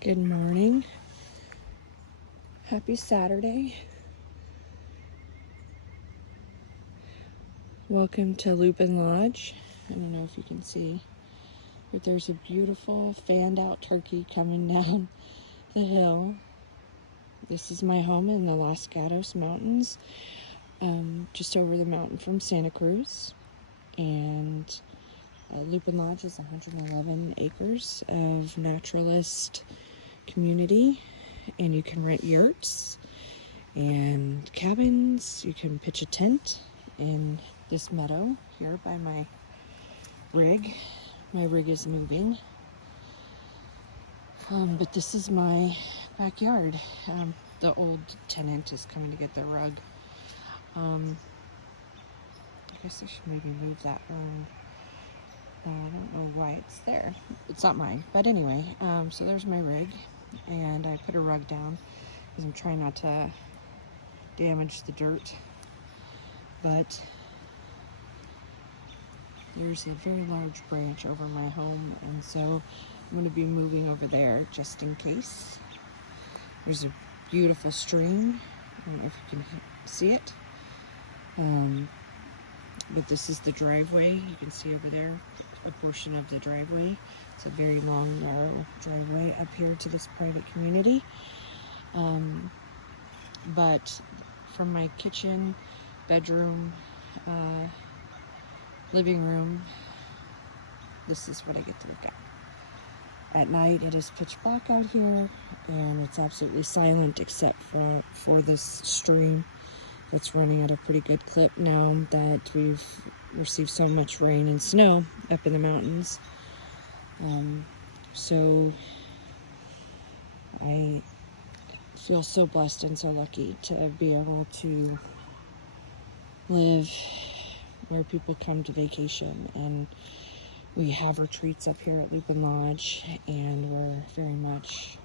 Good morning. Happy Saturday. Welcome to LupinLodge. I don't know if you can see, but there's a beautiful fanned out turkey coming down the hill. This is my home in the Los Gatos Mountains, just over the mountain from Santa Cruz. And LupinLodge is 111 acres of naturalist community, and you can rent yurts and cabins. You can pitch a tent in this meadow here by my rig. My rig is moving, but this is my backyard. The old tenant is coming to get the rug. I guess I should maybe move that room. I don't know why it's there. It's not mine, but anyway, so there's my rig, and I put a rug down because I'm trying not to damage the dirt, but there's a very large branch over my home, and so I'm going to be moving over there just in case. There's a beautiful stream. I don't know if you can see it, but this is the driveway. You can see over there a portion of the driveway. It's a very long, narrow driveway up here to this private community. But from my kitchen, bedroom, living room, this is what I get to look at. At night it is pitch black out here, and it's absolutely silent except for this stream that's running at a pretty good clip now that we've received so much rain and snow up in the mountains. So I feel so blessed and so lucky to be able to live where people come to vacation, and we have retreats up here at LupinLodge, and we're very much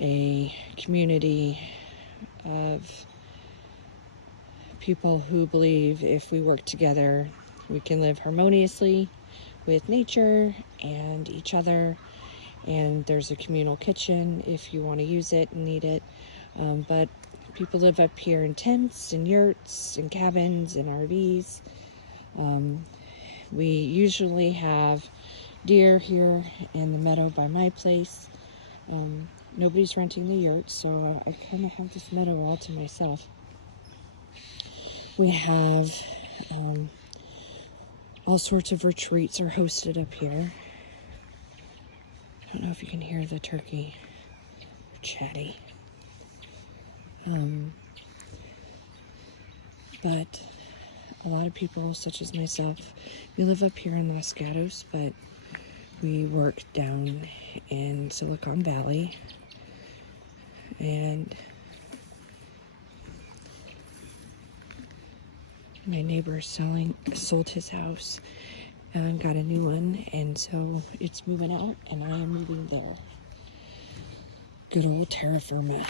a community of people who believe if we work together, we can live harmoniously with nature and each other. And there's a communal kitchen if you want to use it and need it. But people live up here in tents and yurts and cabins and RVs. We usually have deer here in the meadow by my place. Nobody's renting the yurt, so I kind of have this meadow all to myself. We have all sorts of retreats are hosted up here. I don't know if you can hear the turkey. They're chatty. But a lot of people, such as myself, we live up here in Los Gatos, but we work down in Silicon Valley, and my neighbor sold his house and got a new one, and so it's moving out, and I am moving there. Good old terra firma.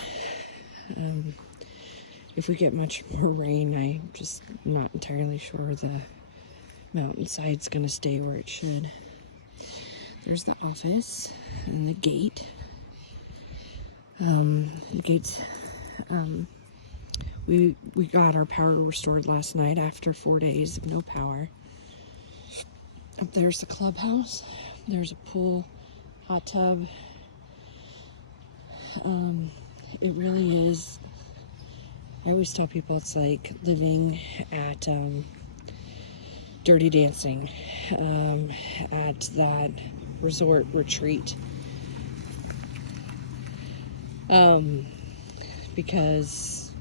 If we get much more rain, I'm just not entirely sure the mountainside's gonna stay where it should. There's the office and the gate. The gates, we got our power restored last night after 4 days of no power. Up there's the clubhouse. There's a pool, hot tub. It really is. I always tell people it's like living at Dirty Dancing, at that resort retreat. Because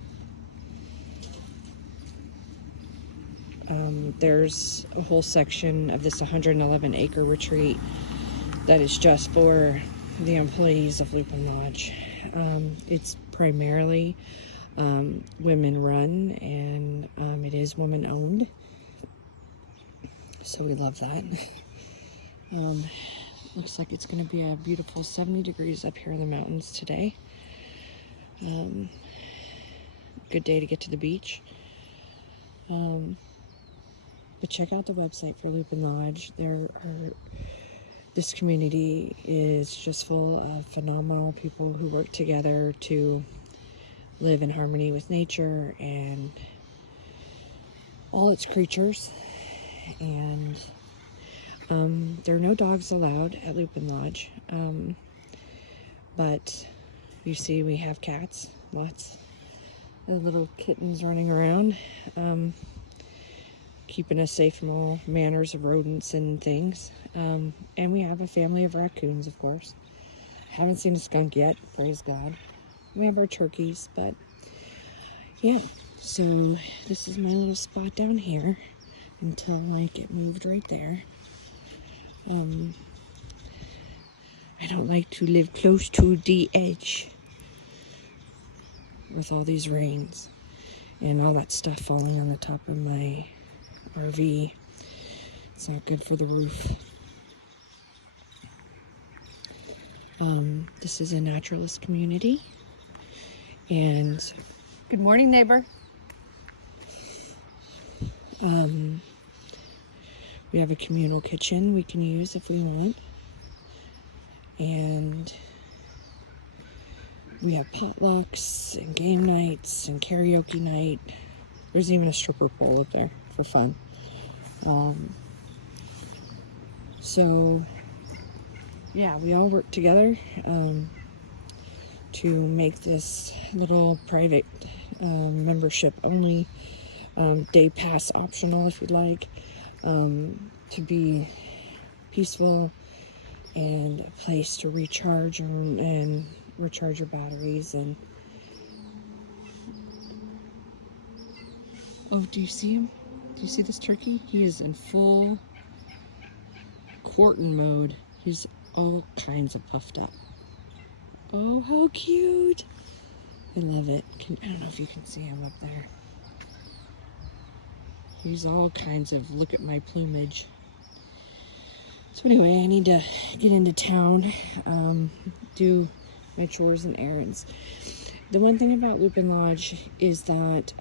there's a whole section of this 111 acre retreat that is just for the employees of LupinLodge. It's primarily women run, and it is woman owned, so we love that. Looks like it's going to be a beautiful 70 degrees up here in the mountains today. Good day to get to the beach. But check out the website for LupinLodge. There are This community is just full of phenomenal people who work together to live in harmony with nature and all its creatures. And there are no dogs allowed at LupinLodge, but you see we have cats, lots of little kittens running around, keeping us safe from all manners of rodents and things. And we have a family of raccoons, of course. Haven't seen a skunk yet, praise God. We have our turkeys, but yeah. So this is my little spot down here until I get moved right there. I don't like to live close to the edge with all these rains and all that stuff falling on the top of my RV. It's not good for the roof. This is a naturalist community, and good morning, neighbor. We have a communal kitchen we can use if we want, and we have potlucks and game nights and karaoke night. There's even a stripper pole up there for fun. So yeah, we all work together to make this little private membership only, day pass optional if you'd like, to be peaceful and a place to recharge and recharge your batteries. And oh, do you see him? Do you see this turkey? He is in full Quarton mode. He's all kinds of puffed up. Oh, how cute! I love it. I don't know if you can see him up there. He's all kinds of, look at my plumage. So anyway, I need to get into town, do my chores and errands. The one thing about LupinLodge is that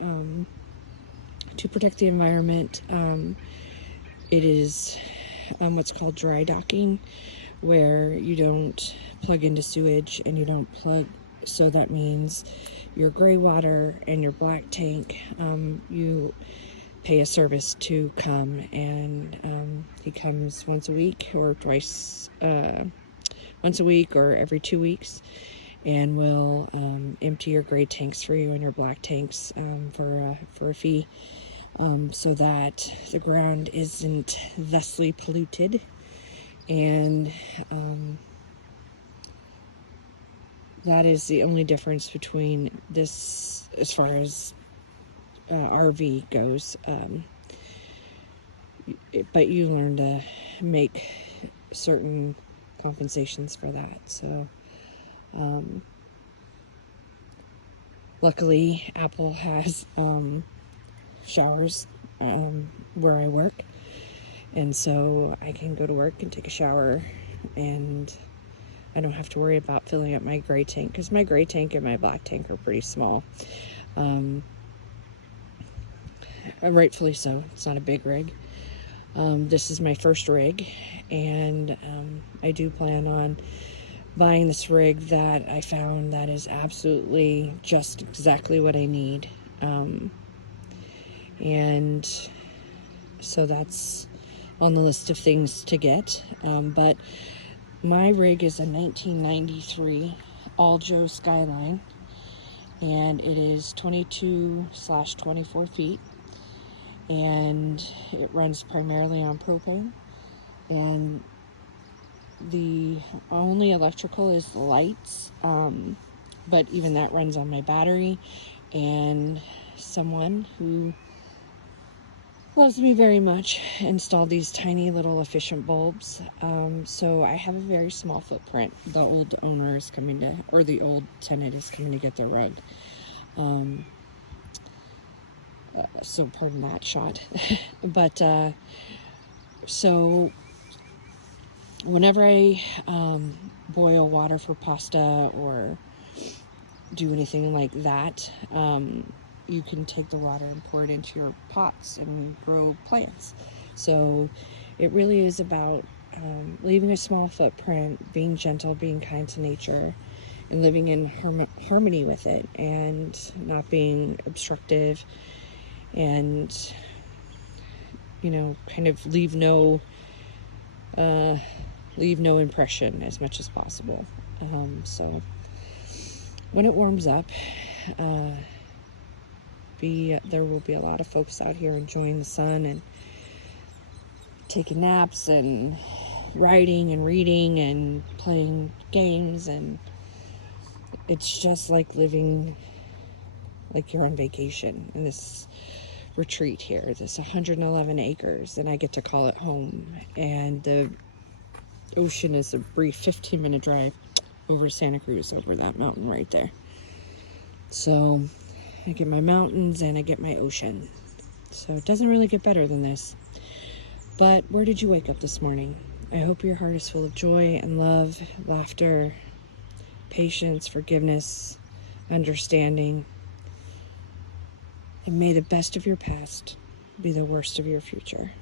to protect the environment, it is what's called dry docking, where you don't plug into sewage and you don't plug, so that means your gray water and your black tank, you pay a service to come, and he comes once a week or once a week or every 2 weeks, and will empty your gray tanks for you and your black tanks for a fee, so that the ground isn't thusly polluted. And that is the only difference between this as far as RV goes. But you learn to make certain compensations for that. So luckily Apple has showers where I work, and so I can go to work and take a shower, and I don't have to worry about filling up my gray tank, because my gray tank and my black tank are pretty small. Rightfully so. It's not a big rig. This is my first rig, and I do plan on buying this rig that I found that is absolutely just exactly what I need. And so that's on the list of things to get. But my rig is a 1993 All-Joe Skyline, and it is 22/24 feet, and it runs primarily on propane, and the only electrical is the lights, but even that runs on my battery, and someone who loves me very much installed these tiny little efficient bulbs, so I have a very small footprint. The old owner is coming to, or the old tenant is coming to get their rug, so pardon that shot. But so whenever I boil water for pasta or do anything like that, you can take the water and pour it into your pots and grow plants. So it really is about leaving a small footprint, being gentle, being kind to nature, and living in harmony with it, and not being obstructive, and, you know, kind of leave no impression as much as possible. So when it warms up, there will be a lot of folks out here enjoying the sun and taking naps and writing and reading and playing games, and it's just like living like you're on vacation in this retreat here, this 111 acres, and I get to call it home. And the ocean is a brief 15-minute drive over to Santa Cruz, over that mountain right there. So I get my mountains and I get my ocean. So it doesn't really get better than this. But where did you wake up this morning? I hope your heart is full of joy and love, laughter, patience, forgiveness, understanding. And may the best of your past be the worst of your future.